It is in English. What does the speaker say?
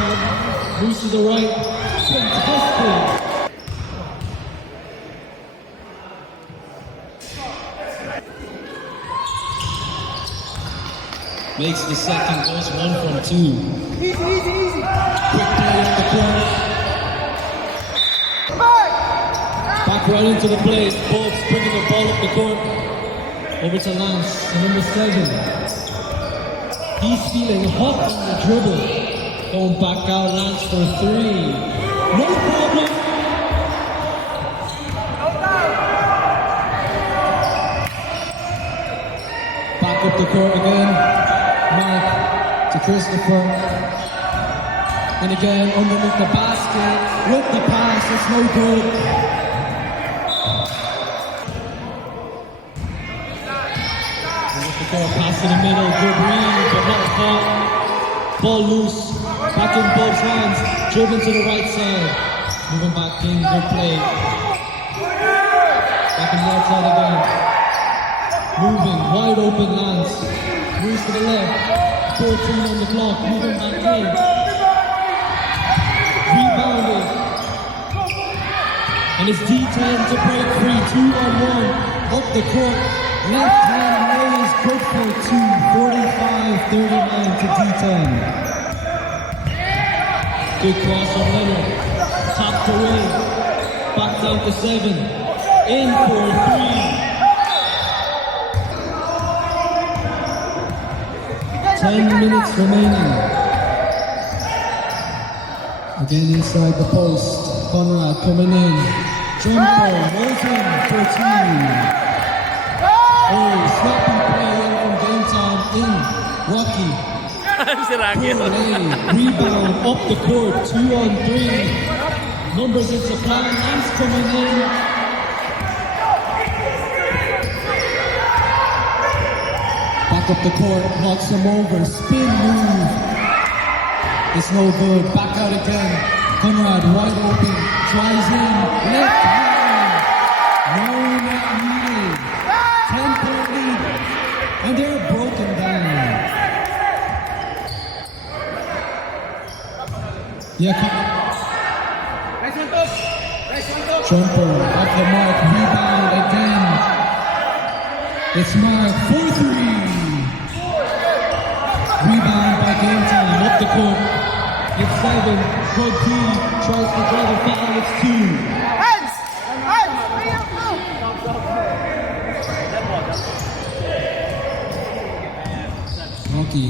side, moves to the right, fantastic. Makes the second, goes 1 from 2. Easy. Quick play up the corner. Back right into the place. Bulls bringing the ball up the court. Over to Lance, the number 7. He's feeling hot on the dribble. Going back out, Lance for 3. No problem. Back up the court again. Mark to Christopher. And again, underneath the basket. With the pass, it's no good. With the court, pass in the middle. Good read, but not caught. Ball loose. Back in both hands. Driven to the right side. Moving back in. Good play. Back in the right side again. Moving, wide open Lance. Moves to the left. 14 on the clock. Moving back in. Rebounded. And it's D10 to break free. 2-on-1. Up the court. Left hand lays good for 2. 45-39 to D10. Good cross from Leonard. Tapped away. Back down to 7. In for 3. 10 minutes remaining. Again inside the post. Conrad coming in. Jumper, rolls in for 2. Oh, snappy play in from game time in. Rocky. Rebound up the court. 2-on-3. Numbers in supply. Lance coming in. Back up the court, knocks him over, spin move. It's no good, back out again. Conrad wide open, tries in, left hand. No net needed. 10-point lead, and they're broken down. Yeah, Jumper, off the mark, rebound again. It's Mark, 4-3. Rebound by game time, up the court. It's 7, good D, tries to draw the foul, it's 2. Rocky.